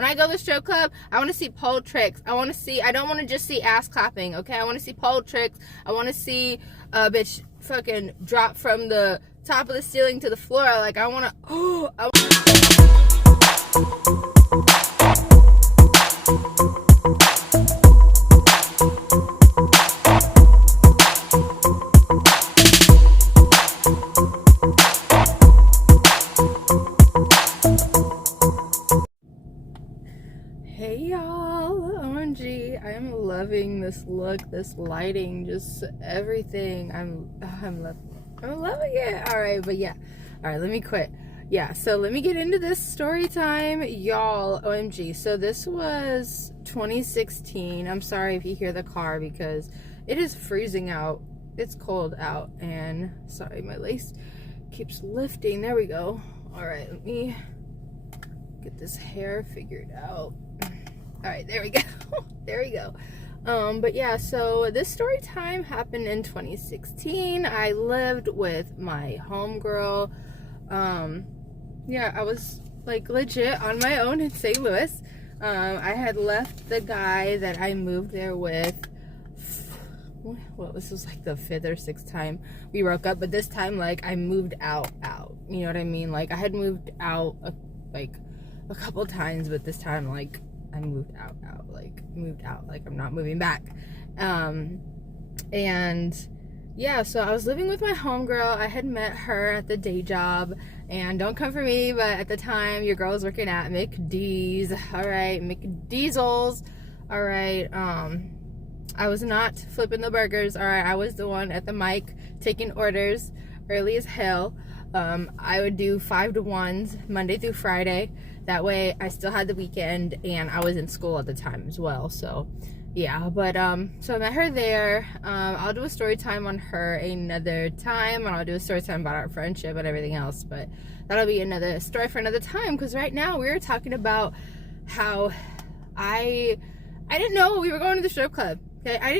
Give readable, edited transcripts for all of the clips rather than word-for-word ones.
When I go to the strip club, I want to see pole tricks. I don't want to just see ass clapping, okay? I want to see pole tricks. I want to see a bitch fucking drop from the top of the ceiling to the floor. Like, I want to, Hey y'all, OMG, I am loving this look, this lighting, just everything. I'm loving it. All right, but yeah. All right, let me quit. Yeah, so let me get into this story time, y'all. OMG. So this was 2016. I'm sorry if you hear the car because it is freezing out. It's cold out, and sorry, my lace keeps lifting. There we go. All right, let me get this hair figured out. All right, there we go. There we go. But yeah, so this story time happened in 2016. I lived with my homegirl. Yeah, I was like legit on my own in St. Louis. I had left the guy that I moved there with. Well, this was like the 5th or 6th time we broke up, but this time, like, I moved out. You know what I mean? Like, I had moved out like a couple times, but this time, like, I moved out, like I'm not moving back. And yeah, so I was living with my homegirl. I had met her at the day job, and don't come for me, but at the time your girl was working at McD's. All right, McDiesels. All right, I was not flipping the burgers. All right, I was the one at the mic taking orders early as hell. I would do 5 to 1s Monday through Friday. That way I still had the weekend, and I was in school at the time as well. So yeah, but so I met her there. I'll do a story time on her another time, and I'll do a story time about our friendship and everything else, but that'll be another story for another time, because right now we're talking about how I didn't know we were going to the strip club. Okay, I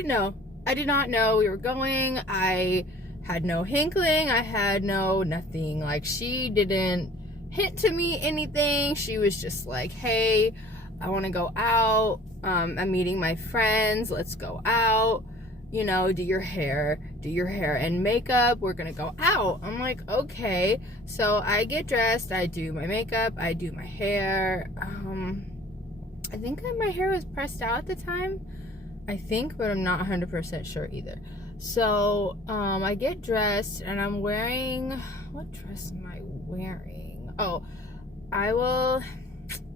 did not know we were going. I had no hinkling. I had nothing. Like, she didn't hint to me anything. She was just like, hey, I want to go out. I'm meeting my friends. Let's go out. You know, do your hair and makeup. We're gonna go out. I'm like, okay. So I get dressed. I do my makeup. I do my hair. I think that my hair was pressed out at the time. I think, but I'm not 100% sure either. So I get dressed, and I'm wearing, what dress am I wearing? Oh, I will,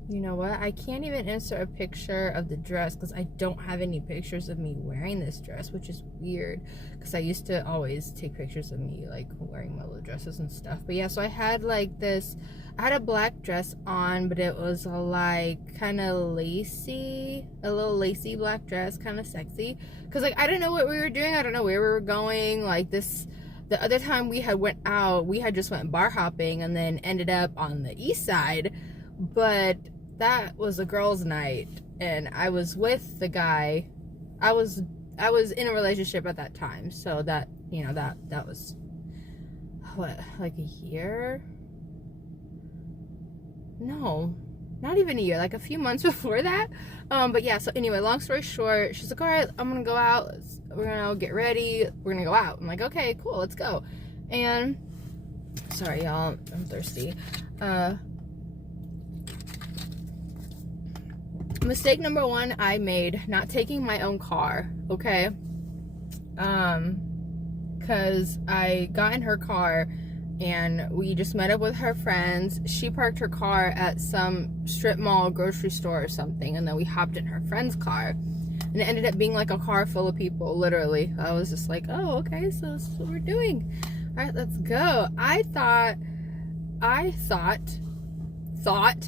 you know what? I can't even insert a picture of the dress because I don't have any pictures of me wearing this dress, which is weird because I used to always take pictures of me like wearing my little dresses and stuff. But yeah, so I had like this, I had a black dress on, but it was like kind of lacy, a little lacy black dress, kind of sexy. Because like I didn't know what we were doing. I don't know where we were going. Like this, the other time we had went out, we had just went bar hopping and then ended up on the east side. But that was a girls' night, and I was with the guy. I was in a relationship at that time. So that, you know, that was what, like a year? No, not even a year, like a few months before that. But yeah, so anyway, long story short, she's like, all right, I'm gonna go out, we're gonna get ready, we're gonna go out. I'm like, okay, cool, let's go. And sorry y'all, I'm thirsty. Mistake number 1 I made, not taking my own car, okay? Because I got in her car and we just met up with her friends. She parked her car at some strip mall grocery store or something, and then we hopped in her friend's car, and it ended up being like a car full of people, literally. I was just like, oh, okay, so this is what we're doing. All right, let's go. I thought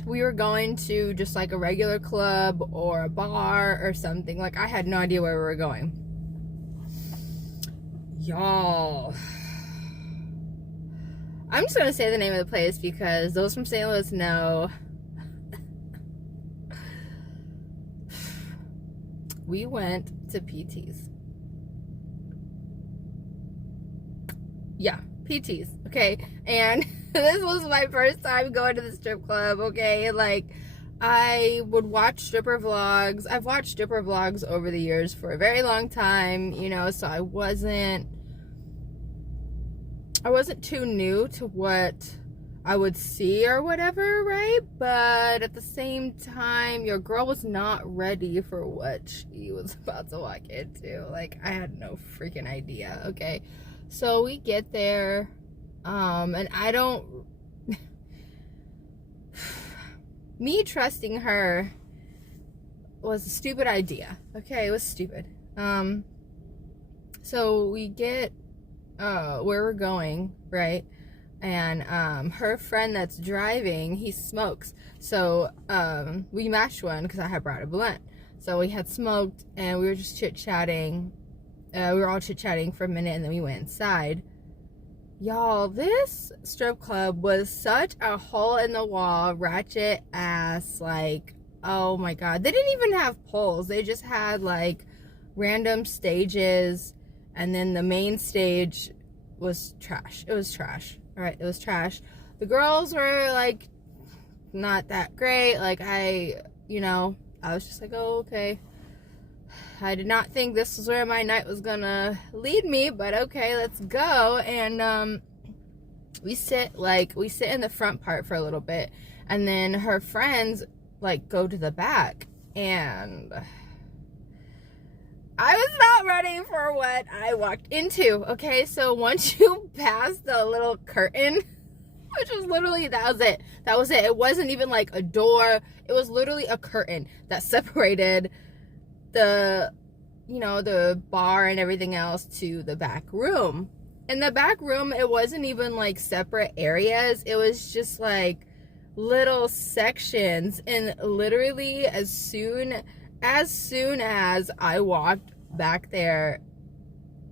we were going to just like a regular club or a bar or something. Like, I had no idea where we were going. Y'all, I'm just gonna say the name of the place because those from St. Louis know. We went to PT's. Yeah, PT's, okay? And this was my first time going to the strip club, okay? Like, I would watch stripper vlogs. I've watched stripper vlogs over the years for a very long time, you know, so I wasn't too new to what I would see or whatever, right? But at the same time, your girl was not ready for what she was about to walk into. Like, I had no freaking idea, okay? So we get there, and I don't... me trusting her was a stupid idea, okay? It was stupid. So we get where we're going, right? And her friend that's driving, he smokes, so we matched one because I had brought a blunt. So we had smoked and we were just chit-chatting. We were all chit-chatting for a minute, and then we went inside. Y'all, this strip club was such a hole in the wall, ratchet ass, like, oh my god. They didn't even have poles. They just had like random stages, and then the main stage was trash. It was trash. All right, it was trash. The girls were like not that great. Like, I was just like, oh, okay. I did not think this was where my night was gonna lead me, but okay, let's go. And we sit in the front part for a little bit, and then her friends like go to the back, and I was not ready for what I walked into, okay? So once you pass the little curtain, which was literally, that was it. It wasn't even like a door. It was literally a curtain that separated the bar and everything else to the back room. In the back room, it wasn't even like separate areas. It was just like little sections, and literally as soon as I walked back there,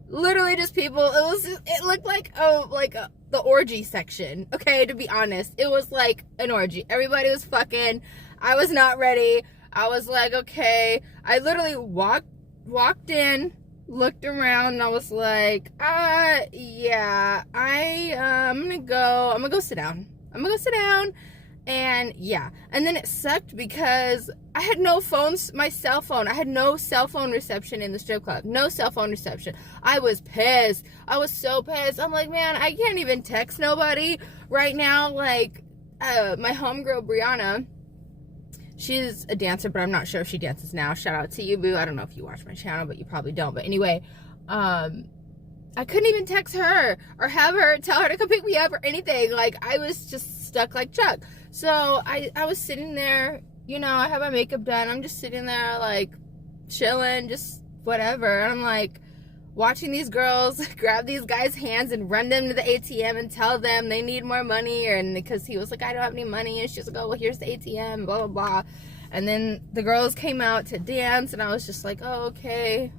literally just people, it looked like the orgy section, okay? To be honest, it was like an orgy. Everybody was fucking. I was not ready. I was like, okay. I literally walked in, looked around, and I was like, yeah, I'm gonna go sit down. And yeah, and then it sucked because I had no phones, my cell phone. I had no cell phone reception in the strip club. No cell phone reception. I was pissed. I was so pissed. I'm like, man, I can't even text nobody right now. Like, my homegirl, Brianna, she's a dancer, but I'm not sure if she dances now. Shout out to you, boo. I don't know if you watch my channel, but you probably don't. But anyway, I couldn't even text her or have her tell her to come pick me up or anything. Like, I was just stuck like Chuck. So I was sitting there, I have my makeup done. I'm just sitting there like chilling, just whatever. And I'm like watching these girls grab these guys' hands and run them to the ATM and tell them they need more money, and because he was like, I don't have any money, and she was like, oh, well, here's the ATM, blah blah blah. And then the girls came out to dance, and I was just like, oh, okay,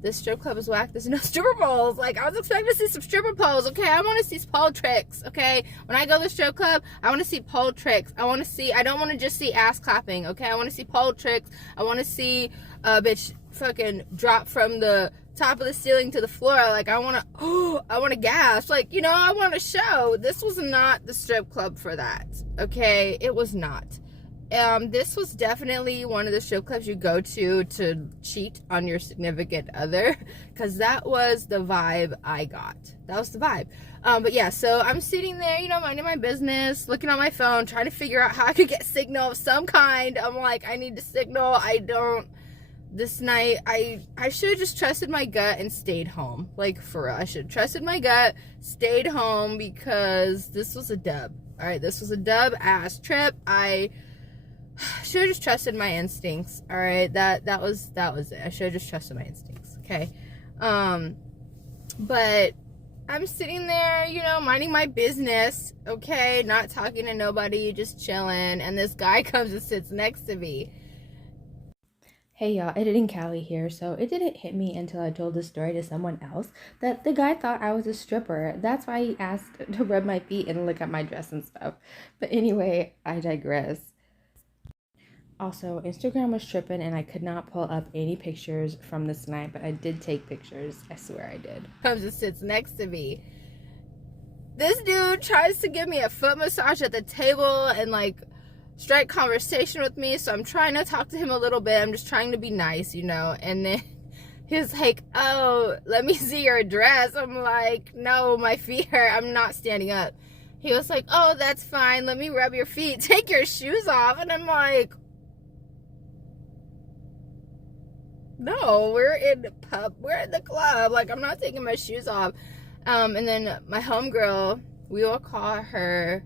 this strip club is whack. There's no stripper poles. Like, I was expecting to see some stripper poles, okay? I want to see pole tricks, okay? When I go to the strip club, I want to see pole tricks. I don't want to just see ass clapping, okay? I want to see pole tricks. I want to see a bitch fucking drop from the top of the ceiling to the floor. Like, I want to gasp. Like, I want to show. This was not the strip club for that, okay? It was not. This was definitely one of the strip clubs you go to cheat on your significant other, because that was the vibe I got. That was the vibe. But yeah, so I'm sitting there, minding my business, looking on my phone, trying to figure out how I could get signal of some kind. I'm like, I need to signal. This night, I should have just trusted my gut and stayed home. Like, for real, I should have trusted my gut, stayed home, because this was a dub. All right, this was a dub ass trip. I should have just trusted my instincts. All right, that was it. I should have just trusted my instincts. Okay, but I'm sitting there, minding my business. Okay, not talking to nobody, just chilling. And this guy comes and sits next to me. Hey y'all, Editing Callie here. So it didn't hit me until I told this story to someone else that the guy thought I was a stripper. That's why he asked to rub my feet and look at my dress and stuff. But anyway, I digress. Also, Instagram was tripping and I could not pull up any pictures from this night, but I did take pictures. I swear I did. Comes and sits next to me. This dude tries to give me a foot massage at the table and like strike conversation with me, so I'm trying to talk to him a little bit. I'm just trying to be nice, you know. And then he was like, oh, let me see your dress. I'm like, no, my feet hurt. I'm not standing up. He was like, oh, that's fine. Let me rub your feet. Take your shoes off. And I'm like, no, we're in the club. Like, I'm not taking my shoes off. And then my homegirl, we will call her,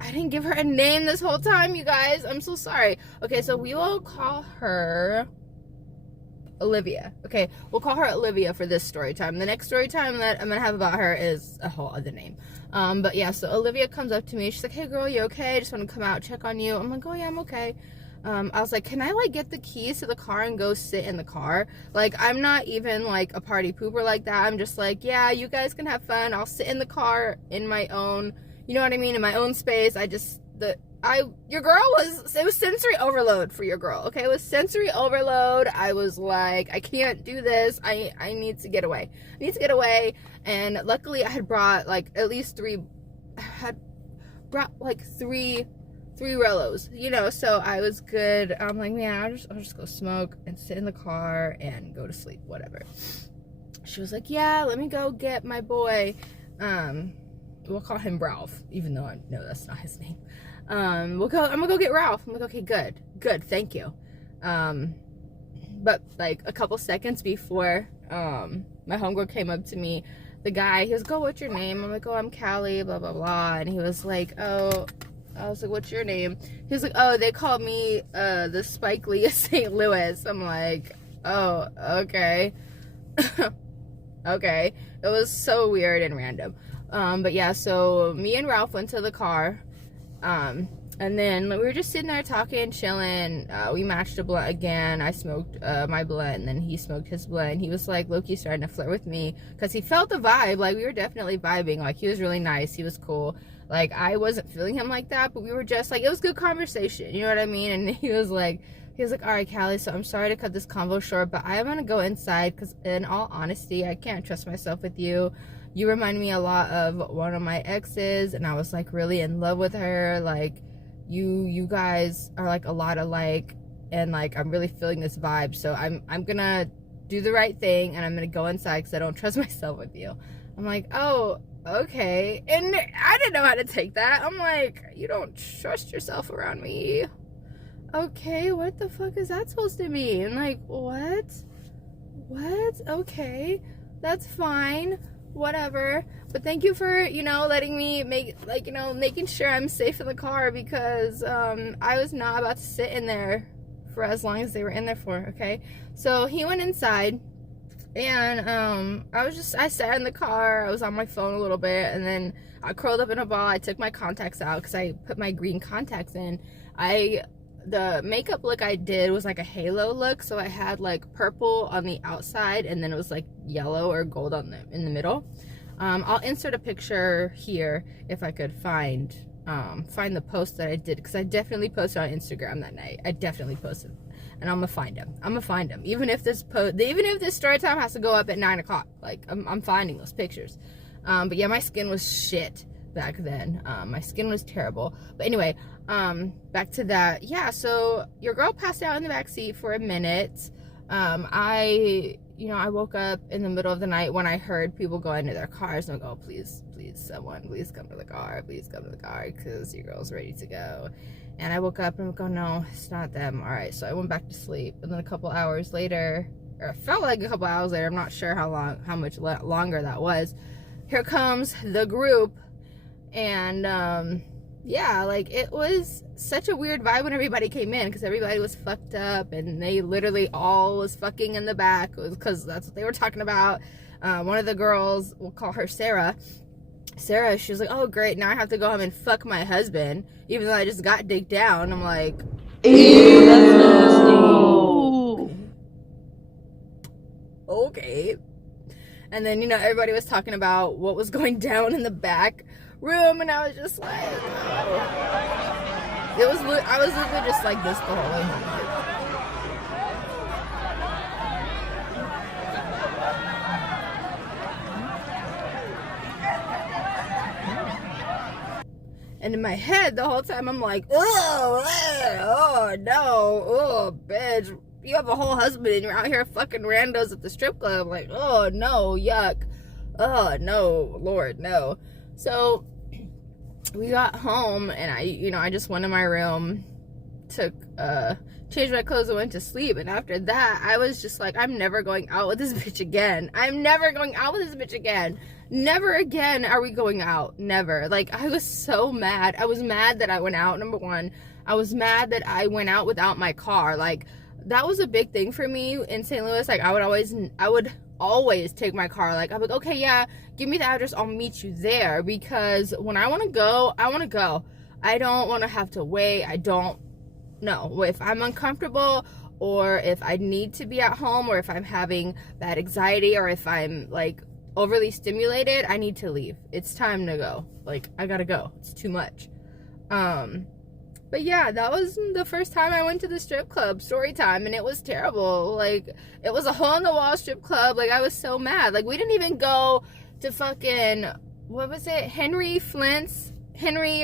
I didn't give her a name this whole time, you guys. I'm so sorry. Okay, so we will call her Olivia. Okay, we'll call her Olivia for this story time. The next story time that I'm gonna have about her is a whole other name. But yeah, so Olivia comes up to me. She's like, hey girl, you okay? I just want to come out, check on you. I'm like, oh yeah, I'm okay. I was like, can I like get the keys to the car and go sit in the car? Like, I'm not even like a party pooper like that. I'm just like, yeah, you guys can have fun. I'll sit in the car in my own, you know what I mean, in my own space. Your girl it was sensory overload for your girl, okay? It was sensory overload. I was like, I can't do this. I need to get away. I need to get away. And luckily I had brought like at least three Rellos, you know, so I was good. I'm like, man, I'll just go smoke and sit in the car and go to sleep, whatever. She was like, yeah, let me go get my boy. We'll call him Ralph, even though I know that's not his name. I'm gonna go get Ralph. I'm like, okay, good, thank you. But like a couple seconds before my homegirl came up to me, the guy, he was like, oh, what's your name? I'm like, oh, I'm Callie, blah blah blah. And he was like, oh, I was like, what's your name? He was like, oh, they call me the Spike Lee of St. Louis. I'm like, oh, okay. Okay. It was so weird and random. But yeah, so me and Ralph went to the car. And then we were just sitting there talking, chilling. We matched a blunt again. I smoked my blunt, and then he smoked his blunt. He was like, low-key starting to flirt with me because he felt the vibe. Like, we were definitely vibing. Like, he was really nice. He was cool. Like, I wasn't feeling him like that, but we were just like, it was good conversation. You know what I mean? And he was like, all right, Callie, so I'm sorry to cut this convo short, but I am going to go inside because in all honesty, I can't trust myself with you. You remind me a lot of one of my exes, and I was like really in love with her. Like, you guys are like a lot alike, and like I'm really feeling this vibe. So I'm gonna do the right thing, and I'm gonna go inside because I don't trust myself with you. I'm like, oh, okay. And I didn't know how to take that. I'm like, you don't trust yourself around me. Okay, what the fuck is that supposed to mean? Like, what? Okay, that's fine. Whatever. But thank you for, you know, letting me making sure I'm safe in the car, because I was not about to sit in there for as long as they were in there for, okay? So he went inside, and I sat in the car. I was on my phone a little bit, and then I curled up in a ball. I took my contacts out because I put my green contacts in. The makeup look I did was like a halo look, so I had like purple on the outside, and then it was like yellow or gold in the middle. I'll insert a picture here if I could find the post that I did, because I definitely posted on Instagram that night. I definitely posted, and I'm gonna find him. Even if this story time has to go up at 9 o'clock, like I'm finding those pictures. But yeah, my skin was shit back then. My skin was terrible. But anyway, back to that. Yeah, so your girl passed out in the back seat for a minute. I woke up in the middle of the night when I heard people go into their cars, and I go, please, someone, please come to the car, because your girl's ready to go. And I woke up and I go, no, it's not them. All right, so I went back to sleep, and then a couple hours later, or it felt like a couple hours later, I'm not sure how much longer that was, here comes the group. And yeah, like, it was such a weird vibe when everybody came in, because everybody was fucked up, and they literally all was fucking in the back, because that's what they were talking about. One of the girls, we'll call her Sarah, she was like, oh great, now I have to go home and fuck my husband, even though I just got dicked down. I'm like, ew, that's nasty. Okay. And then, everybody was talking about what was going down in the back room, and I was just like, oh. I was literally just like this the whole way home. And in my head, the whole time, I'm like, oh, no, oh, bitch. You have a whole husband and you're out here fucking randos at the strip club. Like, oh, no, yuck. Oh, no, Lord, no. So we got home and I just went in my room, changed my clothes and went to sleep. And after that, I was just like, I'm never going out with this bitch again. I'm never going out with this bitch again. Never again are we going out. Never. Like, I was so mad. I was mad that I went out, number one. I was mad that I went out without my car. Like, that was a big thing for me in St. Louis. Like, I would always take my car. Like, I'm like, okay, yeah, give me the address, I'll meet you there. Because when I want to go, I want to go. I don't want to have to wait. I don't know. If I'm uncomfortable, or if I need to be at home, or if I'm having bad anxiety, or if I'm, like, overly stimulated, I need to leave. It's time to go. Like, I gotta go. It's too much. But yeah, that was the first time I went to the strip club, Storytime, and it was terrible. Like, it was a hole-in-the-wall strip club. Like, I was so mad. Like, we didn't even go to fucking, what was it, Henry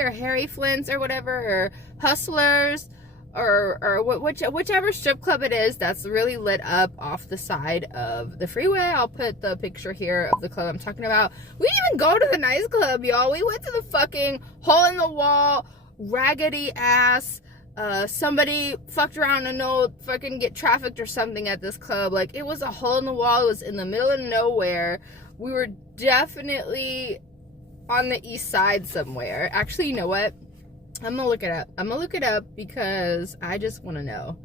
or Harry Flint's or whatever, or Hustlers, or whichever strip club it is that's really lit up off the side of the freeway. I'll put the picture here of the club I'm talking about. We didn't even go to the nice club, y'all. We went to the fucking hole-in-the-wall, raggedy ass, somebody fucked around and no fucking get trafficked or something at this club. Like, it was a hole in the wall. It was in the middle of nowhere. We were definitely on the east side somewhere. Actually, you know what? I'm gonna look it up. I'm gonna look it up because I just want to know.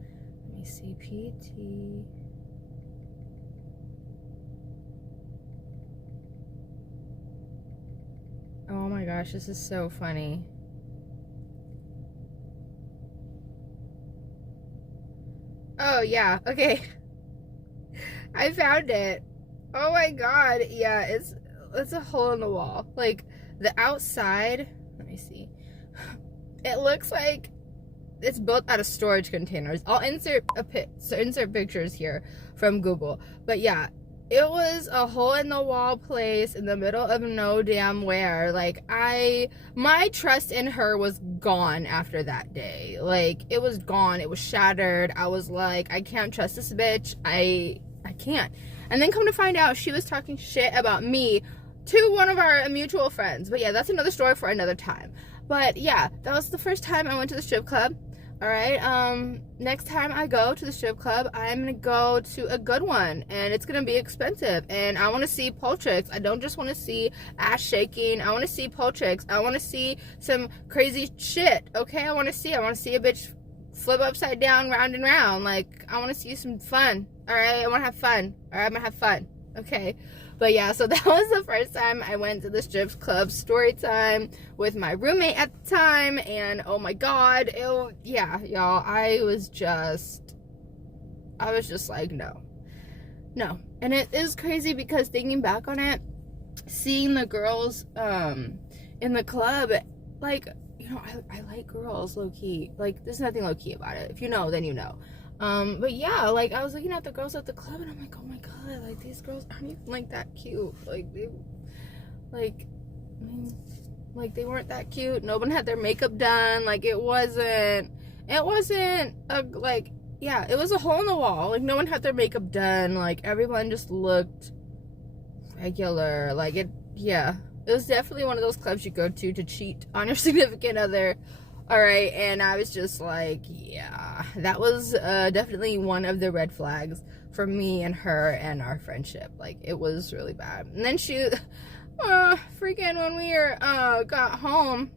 Let me see. PT. Oh my gosh, this is so funny. Oh, yeah. Okay. I found it. Oh my god. Yeah, it's a hole in the wall. Like, the outside, let me see. It looks like it's built out of storage containers. I'll insert pictures here from Google. But yeah, it was a hole in the wall place in the middle of no damn where. Like, my trust in her was gone after that day. Like, it was gone. It was shattered. I was like, I can't trust this bitch. I can't. And then come to find out, she was talking shit about me to one of our mutual friends. But yeah, that's another story for another time. But yeah, that was the first time I went to the strip club. Alright, next time I go to the strip club, I'm gonna go to a good one, and it's gonna be expensive, and I want to see pole tricks. I don't just want to see ass shaking. I want to see pole tricks. I want to see some crazy shit, okay? I want to see a bitch flip upside down, round and round. Like, I want to see some fun, alright? I want to have fun, alright? I'm gonna have fun, okay? But yeah, so that was the first time I went to the strip club Storytime with my roommate at the time, and oh my god, yeah, y'all, I was just like, no. And it is crazy because thinking back on it, seeing the girls in the club, like, you know, I like girls low-key. Like, there's nothing low-key about it. If you know, then you know. But yeah, like, I was looking at the girls at the club and I'm like, oh my god, like, these girls aren't even like that cute. Like, they weren't that cute. No one had their makeup done. Like, it wasn't like, yeah, it was a hole in the wall. Like, no one had their makeup done. Like, everyone just looked regular. Like, it was definitely one of those clubs you go to cheat on your significant other. Alright, and I was just like, yeah, that was definitely one of the red flags for me and her and our friendship. Like, it was really bad. And then she, freaking when we got home,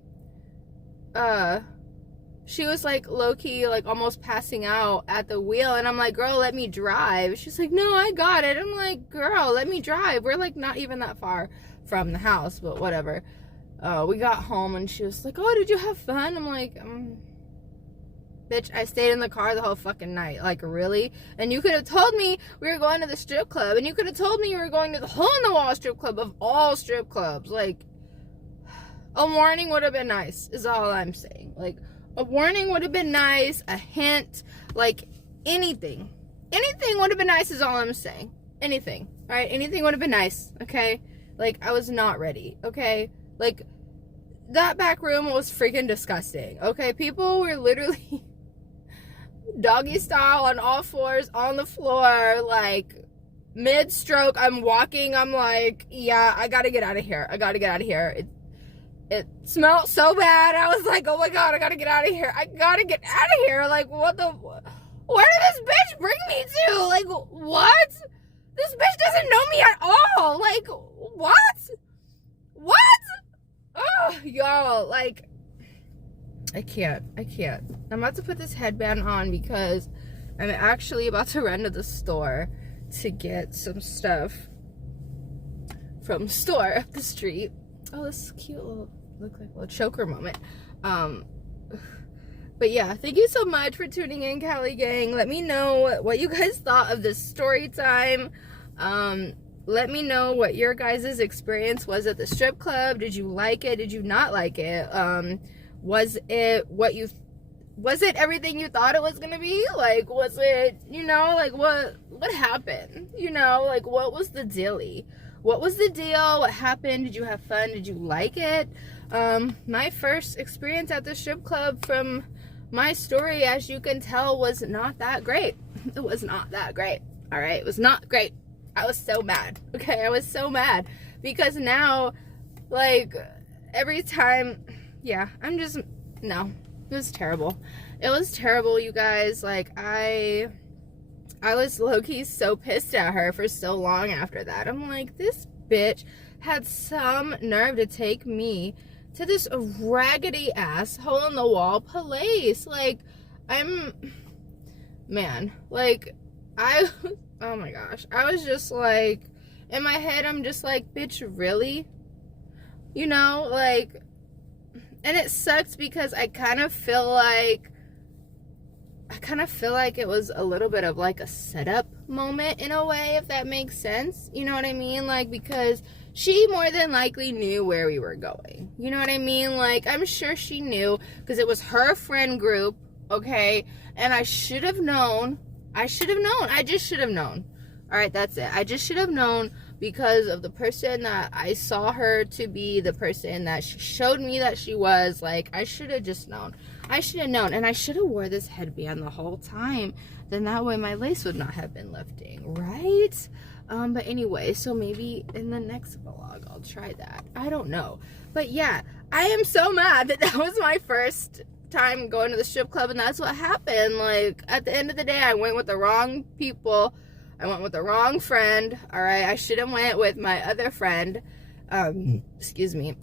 she was like low-key, like almost passing out at the wheel, and I'm like, girl, let me drive. She's like, no, I got it. I'm like, girl, let me drive. We're like not even that far from the house, but whatever. We got home and she was like, oh, did you have fun? I'm like, bitch, I stayed in the car the whole fucking night. Like, really? And you could have told me we were going to the strip club, and you could have told me you were going to the hole-in-the-wall strip club of all strip clubs. Like, a warning would have been nice, is all I'm saying. Like, a warning would have been nice, a hint, like, anything. Anything would have been nice is all I'm saying. Anything, alright? Anything would have been nice, okay? Like, I was not ready, okay? Like, that back room was freaking disgusting. Okay, people were literally doggy style on all fours on the floor, like mid-stroke. I'm walking, I'm like, yeah, I gotta get out of here. I gotta get out of here. It smelled so bad. I was like, oh my god, I gotta get out of here. I gotta get out of here. Like, what the, where did this bitch bring me to? Like, what? This bitch doesn't know me at all. Like, what? What? Oh, y'all, like, I can't. I'm about to put this headband on because I'm actually about to run to the store to get some stuff from the store up the street. Oh, this is cute little, look like a little choker moment. But yeah, thank you so much for tuning in, Cali Gang. Let me know what you guys thought of this story time. Let me know what your guys' experience was at the strip club. Did you like it? Did you not like it? Was it everything you thought it was gonna be? Like, was it, you know, like what happened? You know, like what was the dealie? What was the deal? What happened? Did you have fun? Did you like it? My first experience at the strip club, from my story, as you can tell, was not that great. It was not that great. All right, it was not great. I was so mad. Okay, I was so mad because now, like, every time, yeah, no, it was terrible. It was terrible, you guys. Like, I was low-key so pissed at her for so long after that. I'm like, this bitch had some nerve to take me to this raggedy ass hole-in-the-wall place. Like, man, like, oh my gosh, I was just like, in my head, I'm just like, bitch, really? You know, like, and it sucks because I kind of feel like it was a little bit of like a setup moment in a way, if that makes sense. You know what I mean? Like, because she more than likely knew where we were going. You know what I mean? Like, I'm sure she knew because it was her friend group, okay? And I should have known. I just should have known. All right, that's it. I just should have known because of the person that I saw her to be, the person that she showed me that she was. Like, I should have just known. I should have known. And I should have wore this headband the whole time. Then that way my lace would not have been lifting, right? But anyway, so maybe in the next vlog I'll try that. I don't know. But yeah, I am so mad that was my first time going to the strip club, and that's what happened. Like, at the end of the day, I went with the wrong people. I went with the wrong friend. All right, I should have went with my other friend, excuse me,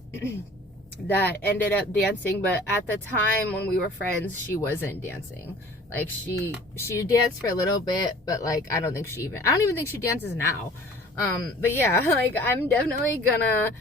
that ended up dancing. But at the time when we were friends, she wasn't dancing. Like, she danced for a little bit, but like, I don't even think she dances now. But yeah, like, I'm definitely gonna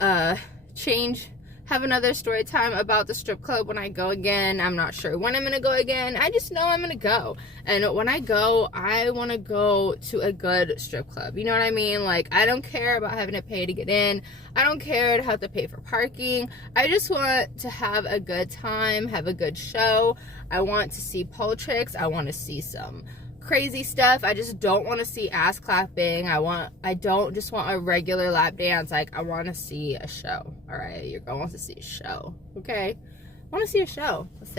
have another story time about the strip club when I go again. I'm not sure when I'm gonna go again. I just know I'm gonna go. And when I go, I want to go to a good strip club. You know what I mean? Like, I don't care about having to pay to get in. I don't care to have to pay for parking. I just want to have a good time, have a good show. I want to see pole tricks. I want to see some crazy stuff. I just don't want to see ass clapping. I don't just want a regular lap dance. Like, I want to see a show. All right, your girl wants to see a show. Okay, I want to see a show. That's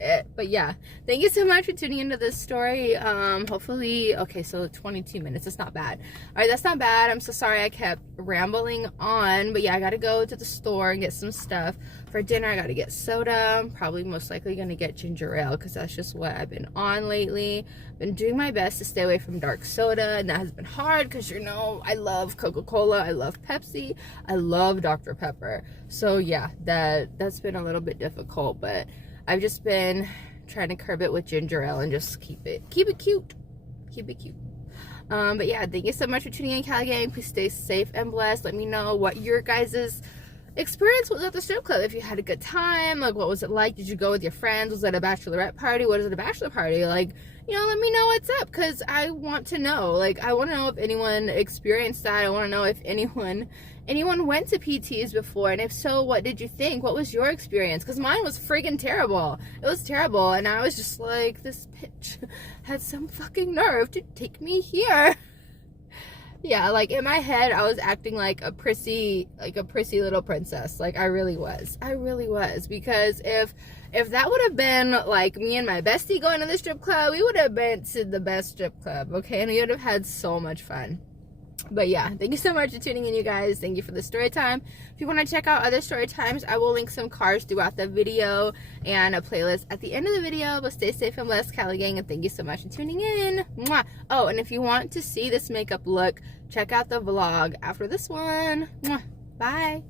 it. But yeah, thank you so much for tuning into this story. Hopefully, okay, so 22 minutes, that's not bad. All right, that's not bad. I'm so sorry I kept rambling on, but yeah, I gotta go to the store and get some stuff for dinner. I gotta get soda. I'm probably most likely gonna get ginger ale because that's just what I've been on lately. Been doing my best to stay away from dark soda, and that has been hard because, you know, I love Coca-Cola, I love Pepsi, I love Dr. Pepper. So yeah, that's been a little bit difficult, but I've just been trying to curb it with ginger ale and just keep it cute. But yeah, thank you so much for tuning in, Cali Gang. Please stay safe and blessed. Let me know what your guys' experience was at the strip club. If you had a good time, like, what was it like? Did you go with your friends? Was it a bachelorette party? What is it, a bachelor party? Like, you know, let me know what's up, because I want to know. Like, I want to know if anyone experienced that. I want to know if anyone went to PTs before, and if so, what did you think? What was your experience? Because mine was freaking terrible. It was terrible, and I was just like, this bitch had some fucking nerve to take me here. Yeah, like in my head I was acting like a prissy little princess. Like I really was because if that would have been like me and my bestie going to the strip club, we would have been to the best strip club, okay, and we would have had so much fun. But yeah, thank you so much for tuning in, you guys. Thank you for the story time. If you want to check out other story times, I will link some cards throughout the video and a playlist at the end of the video. But stay safe and blessed, Cali gang, and thank you so much for tuning in. Mwah. Oh, and if you want to see this makeup look, check out the vlog after this one. Mwah. Bye.